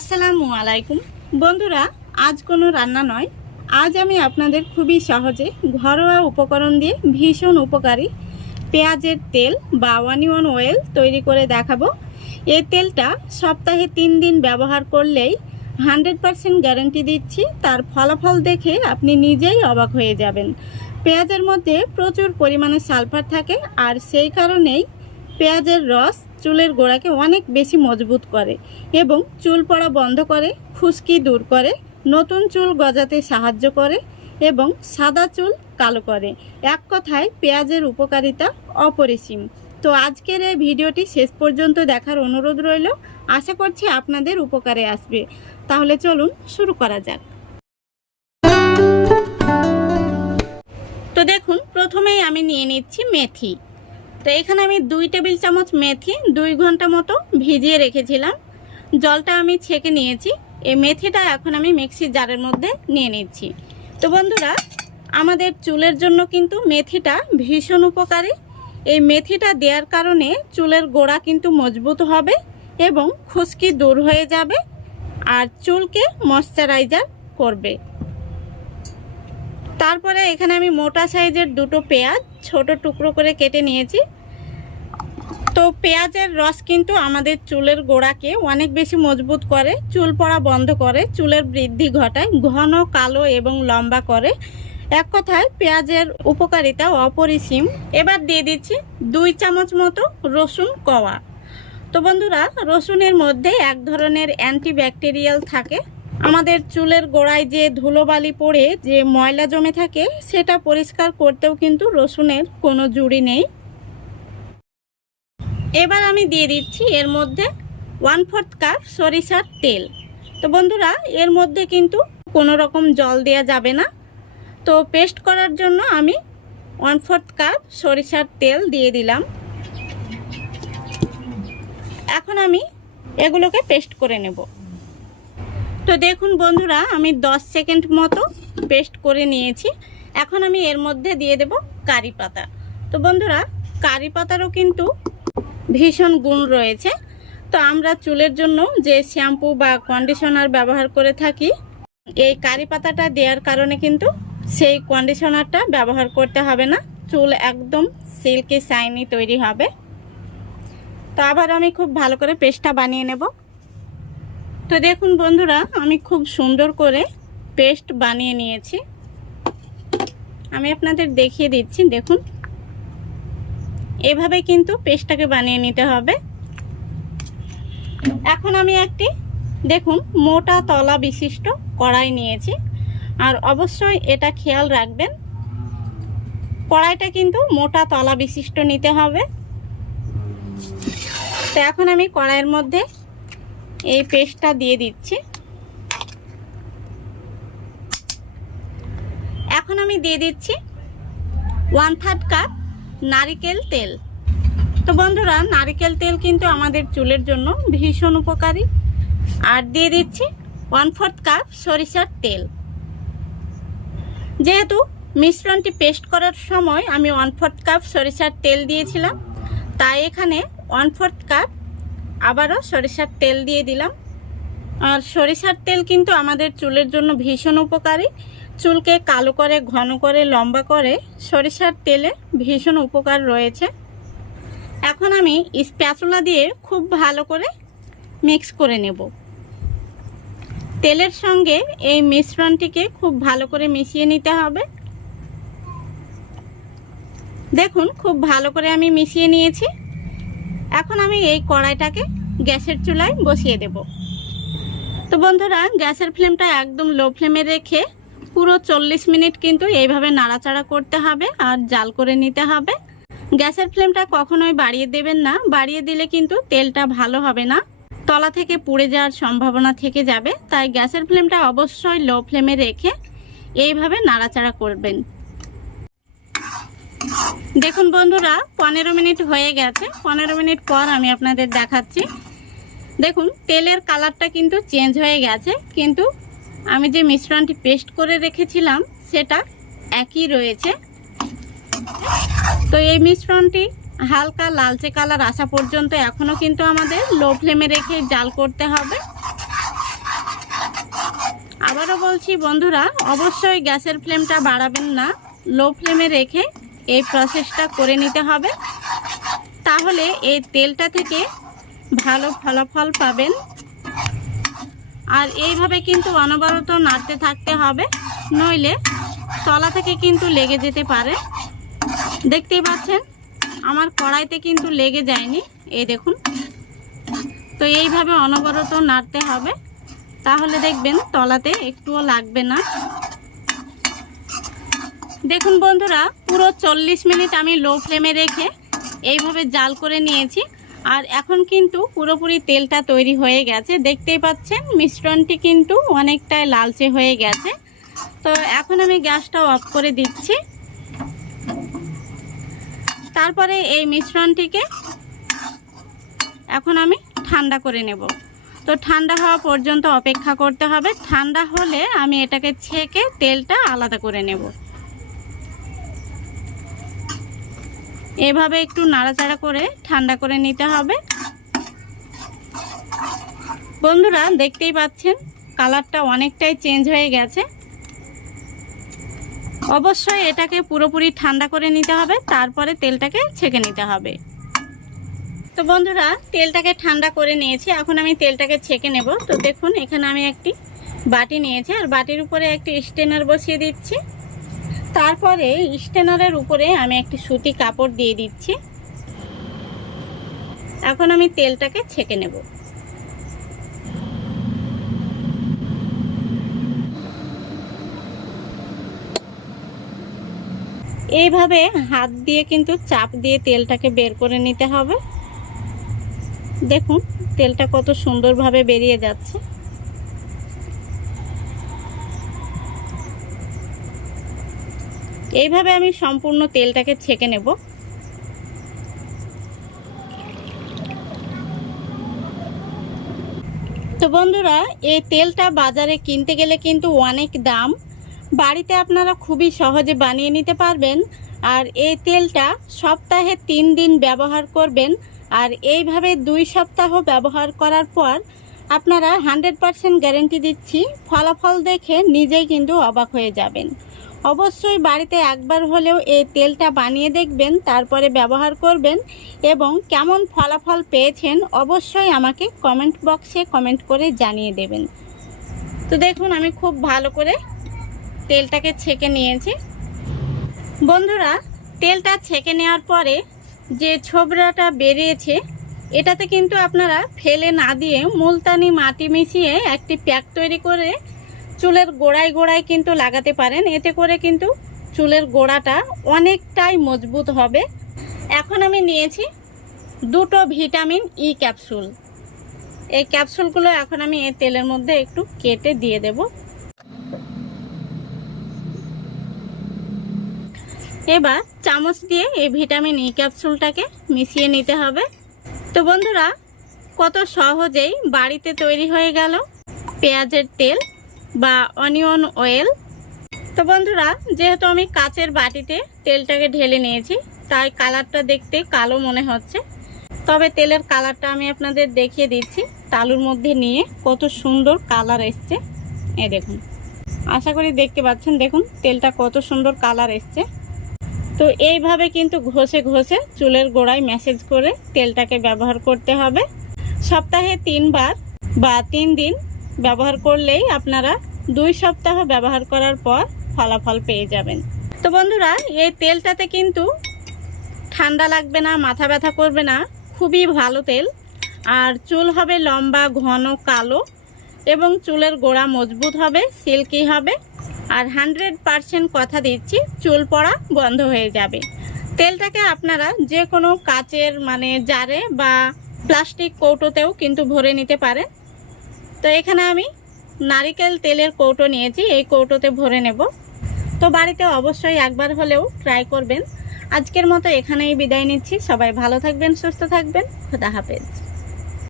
আসসালামু আলাইকুম বন্ধুরা, আজ কোনো রান্না নয়। আজ আমি আপনাদের খুবই সহজে ঘরোয়া উপকরণ দিয়ে ভীষণ উপকারী পেঁয়াজের তেল বা অনিয়ন অয়েল তৈরি করে দেখাবো। এই তেলটা সপ্তাহে 3 দিন ব্যবহার করলেই 100% গ্যারান্টি দিচ্ছি, তার ফলাফল দেখে আপনি নিজেই অবাক হয়ে যাবেন। পেঁয়াজের মধ্যে প্রচুর পরিমাণে সালফার থাকে, আর সেই কারণেই পেঁয়াজের রস চুলের গোড়াকে অনেক বেশি মজবুত করে এবং চুল পড়া বন্ধ করে, খুশকি দূর করে, নতুন চুল গজাতে সাহায্য করে এবং সাদা চুল কালো করে। এক কথায় পেঁয়াজের উপকারিতা অপরিসীম। তো আজকের এই ভিডিওটি শেষ পর্যন্ত দেখার অনুরোধ রইল। আশা করছি আপনাদের উপকারে আসবে। তাহলে চলুন শুরু করা যাক। তো দেখুন, প্রথমেই আমি নিয়ে নিচ্ছি মেথি। তো এখানে আমি 2 টেবিল চামচ মেথি 2 ঘন্টা মতো ভিজিয়ে রেখেছিলাম। জলটা আমি ছেঁকে নিয়েছি। এই মেথিটা এখন আমি মিক্সির জারের মধ্যে নিয়ে নিচ্ছি। তো বন্ধুরা, আমাদের চুলের জন্য কিন্তু মেথিটা ভীষণ উপকারী। এই মেথিটা দেওয়ার কারণে চুলের গোড়া কিন্তু মজবুত হবে এবং খুশকি দূর হয়ে যাবে আর চুলকে ময়শ্চারাইজার করবে। তারপরে এখানে আমি মোটা সাইজের 2টো পেঁয়াজ ছোট টুকরো করে কেটে নিয়েছি। তো পেঁয়াজের রস কিন্তু আমাদের চুলের গোড়াকে অনেক বেশি মজবুত করে, চুল পড়া বন্ধ করে, চুলের বৃদ্ধি ঘটায়, ঘন কালো এবং লম্বা করে। এক কথায় পেঁয়াজের উপকারিতা অপরিসীম। এবার দিয়ে দিচ্ছি 2 চামচ মতো রসুন কোয়া। তো বন্ধুরা, রসুনের মধ্যে এক ধরনের অ্যান্টিব্যাকটেরিয়াল থাকে। আমাদের চুলের গোড়ায় যে ধুলোবালি পড়ে যে ময়লা জমে থাকে, সেটা পরিষ্কার করতেও কিন্তু রসুনের কোনো জুড়ি নেই। এবার আমি দিয়ে দিচ্ছি এর মধ্যে 1/4 কাপ সরিষার তেল। তো বন্ধুরা, এর মধ্যে কিন্তু কোনো রকম জল দেওয়া যাবে না। তো পেস্ট করার জন্য আমি 1/4 কাপ সরিষার তেল দিয়ে দিলাম। এখন আমি এগুলোকে পেস্ট করে নেব। তো দেখুন বন্ধুরা, আমি 10 সেকেন্ড মতো পেস্ট করে নিয়েছি। এখন আমি এর মধ্যে দিয়ে দেব কারি পাতা। তো বন্ধুরা, কারি পাতারও কিন্তু ভীষণ গুণ রয়েছে। তো আমরা চুলের জন্য যে শ্যাম্পু বা কন্ডিশনার ব্যবহার করে থাকি, এই কারি পাতাটা দেওয়ার কারণে কিন্তু সেই কন্ডিশনারটা ব্যবহার করতে হবে না, চুল একদম সিল্কি শাইনি তৈরি হবে। তো আবার আমি খুব ভালো করে পেস্টটা বানিয়ে নেব। তো দেখুন বন্ধুরা, আমি খুব সুন্দর করে পেস্ট বানিয়ে নিয়েছি। আমি আপনাদের দেখিয়ে দিচ্ছি। দেখুন, এভাবে কিন্তু পেস্টটাকে বানিয়ে নিতে হবে। এখন আমি একটি দেখুন মোটা তলা বিশিষ্ট কড়াই নিয়েছি, আর অবশ্যই এটা খেয়াল রাখবেন, কড়াইটা কিন্তু মোটা তলা বিশিষ্ট নিতে হবে। তো এখন আমি কড়াইয়ের মধ্যে এই পেস্টটা দিয়ে দিচ্ছি। এখন আমি দিয়ে দিচ্ছি 1/3 কাপ নারকেল তেল। তো বন্ধুরা, নারকেল তেল কিন্তু আমাদের চুলের জন্য ভীষণ উপকারী। আর দিয়ে দিচ্ছি 1/4 কাপ সরিষার তেল। যেহেতু মিশ্রণটি পেস্ট করার সময় আমি 1/4 কাপ সরিষার তেল দিয়েছিলাম, তাই এখানে 1/4 কাপ আবারও সরিষার তেল দিয়ে দিলাম। আর সরিষার তেল কিন্তু আমাদের চুলের জন্য ভীষণ উপকারী। চুলকে কালো করে, ঘন করে, লম্বা করে সরিষার তেলে ভীষণ উপকার রয়েছে। এখন আমি স্প্যাচুলা দিয়ে খুব ভালো করে মিক্স করে নেব। তেলের সঙ্গে এই মিশ্রণটিকে খুব ভালো করে মিশিয়ে নিতে হবে। দেখুন, খুব ভালো করে আমি মিশিয়ে নিয়েছি। এখন আমি এই কড়াইটাকে গ্যাসের চুলায় বসিয়ে দেব। তো বন্ধুরা, গ্যাসের ফ্লেমটা একদম লো ফ্লেমে রেখে পুরো 40 মিনিট কিন্তু এইভাবে নাড়াচাড়া করতে হবে আর জাল করে নিতে হবে। গ্যাসের ফ্লেমটা কখনোই বাড়িয়ে দেবেন না, বাড়িয়ে দিলে কিন্তু তেলটা ভালো হবে না, তলা থেকে পুড়ে যাওয়ার সম্ভাবনা থেকে যাবে। তাই গ্যাসের ফ্লেমটা অবশ্যই লো ফ্লেমে রেখে এইভাবে নাড়াচাড়া করবেন। দেখুন বন্ধুরা, 15 মিনিট হয়ে গেছে। 15 মিনিট পর আমি আপনাদের দেখাচ্ছি। দেখুন, তেলের কালারটা কিন্তু চেঞ্জ হয়ে গেছে, কিন্তু আমি যে মিশ্রণটি পেস্ট করে রেখেছিলাম সেটা একই রয়েছে। তো এই মিশ্রণটি হালকা লালচে কালার আসা পর্যন্ত এখনও কিন্তু আমাদের লো ফ্লেমে রেখে জাল করতে হবে। বলছি বন্ধুরা, অবশ্যই গ্যাসের ফ্লেমটা বাড়াবেন না, লো ফ্লেমে রেখে এই প্রসেসটা করে নিতে হবে। তাহলে এই তেলটা থেকে ভালো ফলাফল পাবেন। আর এইভাবে কিন্তু অনবরত নাড়তে থাকতে হবে, নইলে তলা থেকে কিন্তু লেগে যেতে পারে। দেখতেই পাচ্ছেন আমার কড়াইতে কিন্তু লেগে যায়নি, এই দেখুন। তো এইভাবে অনবরত নাড়তে হবে, তাহলে দেখবেন তলাতে একটুও লাগবে না। দেখুন বন্ধুরা, পুরো 40 মিনিট আমি লো ফ্লেমে রেখে এইভাবে জাল করে নিয়েছি। আর এখন কিন্তু পুরোপুরি তেলটা তৈরি হয়ে গেছে। দেখতেই পাচ্ছেন মিশ্রণটি কিন্তু অনেকটাই লালচে হয়ে গেছে। তো এখন আমি গ্যাসটা অফ করে দিচ্ছি। তারপরে এই মিশ্রণটিকে এখন আমি ঠান্ডা করে নেব। তো ঠান্ডা হওয়া পর্যন্ত অপেক্ষা করতে হবে। ঠান্ডা হলে আমি এটাকে ছেঁকে তেলটা আলাদা করে নেব। এভাবে একটু নাড়াচাড়া করে ঠান্ডা করে নিতে হবে। বন্ধুরা দেখতেই পাচ্ছেন কালারটা অনেকটাই চেঞ্জ হয়ে গেছে। অবশ্যই এটাকে পুরোপুরি ঠান্ডা করে নিতে হবে, তারপরে তেলটাকে ছেঁকে নিতে হবে। তো বন্ধুরা তেলটাকে ঠান্ডা করে নিয়েছি, এখন আমি তেলটাকে ছেঁকে নেব। তো দেখুন এখানে আমি একটি বাটি নিয়েছি, আর বাটির উপরে একটি স্ট্রেনার বসিয়ে দিচ্ছি। তারপরে স্ট্রেনারের উপরে আমি একটি সুতি কাপড় দিয়ে দিচ্ছি। এখন আমি তেলটাকে ছেঁকে নেব। এইভাবে হাত দিয়ে কিন্তু চাপ দিয়ে তেলটাকে বের করে নিতে হবে। দেখুন তেলটা কত সুন্দরভাবে বেরিয়ে যাচ্ছে। এইভাবে আমি সম্পূর্ণ তেলটাকে ছেঁকে নেব। তো বন্ধুরা এই তেলটা বাজারে কিনতে গেলে কিন্তু অনেক দাম, বাড়িতে আপনারা খুবই সহজে বানিয়ে নিতে পারবেন। আর এই তেলটা সপ্তাহে 3 দিন ব্যবহার করবেন। আর এইভাবে 2 সপ্তাহ ব্যবহার করার পর আপনারা 100% গ্যারেন্টি দিচ্ছি, ফলাফল দেখে নিজেই কিন্তু অবাক হয়ে যাবেন। অবশ্যই বাড়িতে একবার হলেও এই তেলটা বানিয়ে দেখবেন, তারপরে ব্যবহার করবেন এবং কেমন ফলাফল পেয়েছেন অবশ্যই আমাকে কমেন্ট বক্সে কমেন্ট করে জানিয়ে দেবেন। তো দেখুন আমি খুব ভালো করে তেলটাকে ছেঁকে নিয়েছি। বন্ধুরা তেলটা ছেঁকে নেওয়ার পরে যে ছোবড়াটা বেরিয়েছে, এটাতে কিন্তু আপনারা ফেলে না দিয়ে মুলতানি মাটি মিশিয়ে একটি প্যাক তৈরি করে চুলের গোড়ায় গোড়ায় কিন্তু লাগাতে পারেন। এতে করে কিন্তু চুলের গোড়াটা অনেকটাই মজবুত হবে। এখন আমি নিয়েছি 2টো ভিটামিন ই ক্যাপসুল। এই ক্যাপসুলগুলো এখন আমি এই তেলের মধ্যে একটু কেটে দিয়ে দেব। এবার চামচ দিয়ে এই ভিটামিন ই ক্যাপসুলটাকে মিশিয়ে নিতে হবে। তো বন্ধুরা কত সহজেই বাড়িতে তৈরি হয়ে গেল পেঁয়াজের তেল বা অনিয়ন অয়েল। তো বন্ধুরা যেহেতু আমি কাচের বাটিতে তেলটাকে ঢেলে নিয়েছি, তাই কালারটা দেখতে কালো মনে হচ্ছে। তবে তেলের কালারটা আমি আপনাদের দেখিয়ে দিচ্ছি। তালুর মধ্যে নিয়ে কত সুন্দর কালার এসছে, এই দেখুন। আশা করি দেখতে পাচ্ছেন, দেখুন তেলটা কত সুন্দর কালার এসছে। তো এইভাবে কিন্তু ঘষে ঘষে চুলের গোড়ায় ম্যাসেজ করে তেলটাকে ব্যবহার করতে হবে। সপ্তাহে 3 বার বা 3 দিন ব্যবহার করলেই আপনারা 2 সপ্তাহ ব্যবহার করার পর ফলাফল পেয়ে যাবেন। তো বন্ধুরা এই তেলটাতে কিন্তু ঠান্ডা লাগবে না, মাথা ব্যথা করবে না, খুবই ভালো তেল। আর চুল হবে লম্বা, ঘন, কালো এবং চুলের গোড়া মজবুত হবে, সিল্কি হবে। আর 100% কথা দিচ্ছি চুল পড়া বন্ধ হয়ে যাবে। তেলটাকে আপনারা যে কোনো কাচের জারে বা প্লাস্টিক কৌটোতেও কিন্তু ভরে নিতে পারেন। তো এখানে আমি নারিকেল তেলের কৌটো নিয়েছি, এই কৌটোতে ভরে নেব। তো বাড়িতে অবশ্যই একবার হলেও ট্রাই করবেন। আজকের মতো এখানেই বিদায় নিচ্ছি। সবাই ভালো থাকবেন, সুস্থ থাকবেন। খোদা হাফেজ।